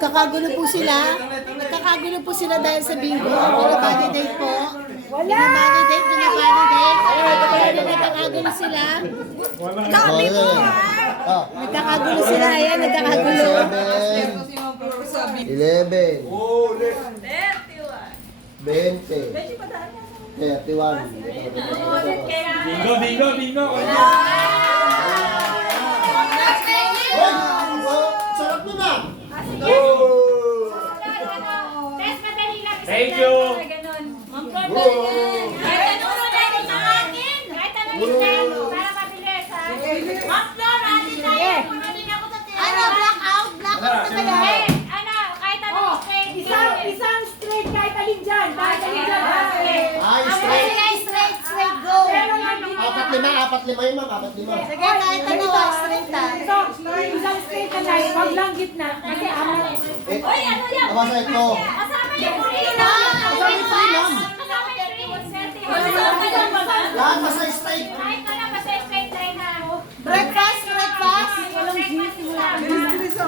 Nagkakagulo po sila. Nagkakagulo po sila dahil sa bingo. Binavalidate po. Binavalidate. Nagkakagulo sila. Dami po Nagkakagulo sila. Ayan, nagkakagulo. 11. 20. 31. Bingo. Sarap mo na! Thank you. Ano, blackout? Blackout na kaya? Isang straight kahit alin dyan. Kahit alin dyan. Ay, straight. Straight, go. Pero nga dito. 4-5 yun, ma'am. 4-5. Sige, kahit ano, straight ah. Ito, isang straight na light. Wag lang gitna. Kasi amat. Aba sa ito. Lahat basta straight. Breakfast.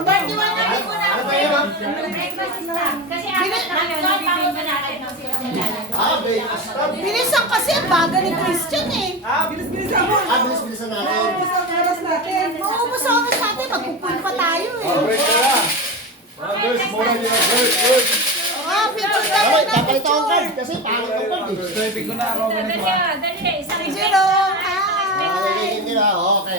31 na din muna. Ano tayo, ma'am? Breakfast. Bilisan kasi ang baga ni Christian eh. Bilis-bilisan natin. Maubos ang oras natin, magpupul pa tayo eh. People Ay, kapalit akong card kasi pangit ang card eh. Zero. Hi. Okay.